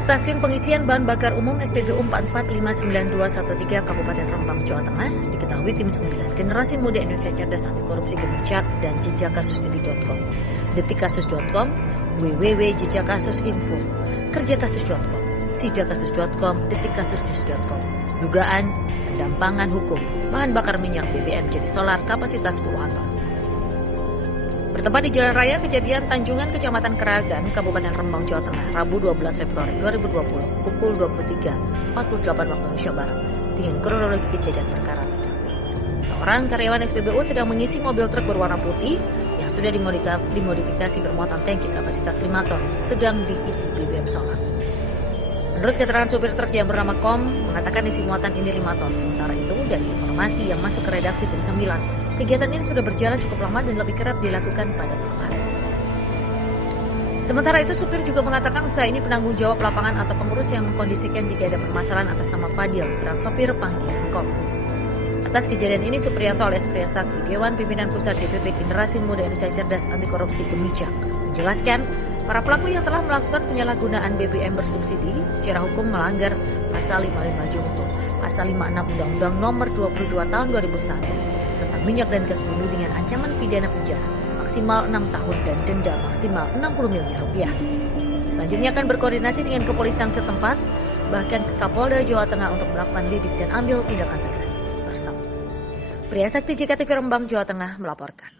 Stasiun pengisian bahan bakar umum SPBU 44591213 Kabupaten Rembang, Jawa Tengah diketahui tim 9 Generasi Muda Indonesia Cerdas Anti Korupsi Gemicak dan jejakkasusdiri.com, detikkasus.com, www.jejakkasus.info, kerjakasus.com, sidakasus.com, detikkasusnews.com. Dugaan pendampangan hukum bahan bakar minyak BBM jadi solar kapasitas puluhan ton. Bertempat di Jalan Raya Kejadian Tanjungan, Kecamatan Keragan, Kabupaten Rembang, Jawa Tengah, Rabu 12 Februari 2020, pukul 23.48 waktu Indonesia Barat, dengan kronologi kejadian perkara TKP. Seorang karyawan SPBU sedang mengisi mobil truk berwarna putih yang sudah dimodifikasi bermuatan tangki kapasitas 5 ton, sedang diisi BBM solar. Menurut keterangan supir truk yang bernama Kom, mengatakan isi muatan ini 5 ton. Sementara itu, dari informasi yang masuk ke redaksi tim 9, kegiatan ini sudah berjalan cukup lama dan lebih kerap dilakukan pada malam hari. Sementara itu, supir juga mengatakan usaha ini penanggung jawab lapangan atau pengurus yang mengkondisikan jika ada permasalahan atas nama Fadil, peran sopir panggilan Kom. Atas kejadian ini, Supriyanto alias Pria Sakti, Dewan Pimpinan Pusat DPP Generasi Muda Indonesia Cerdas Anti Korupsi Gemicak, menjelaskan para pelaku yang telah melakukan penyalahgunaan BBM bersubsidi secara hukum melanggar Pasal 55 Junto, Pasal 56 Undang-Undang Nomor 22 Tahun 2001 tentang minyak dan gas bumi dengan ancaman pidana penjara maksimal 6 tahun dan denda maksimal 60 miliar rupiah. Selanjutnya akan berkoordinasi dengan kepolisian setempat, bahkan ke Kapolda Jawa Tengah untuk melakukan lidik dan ambil tindakan tegas bersama. Pria Sakti JKTV Rembang, Jawa Tengah melaporkan.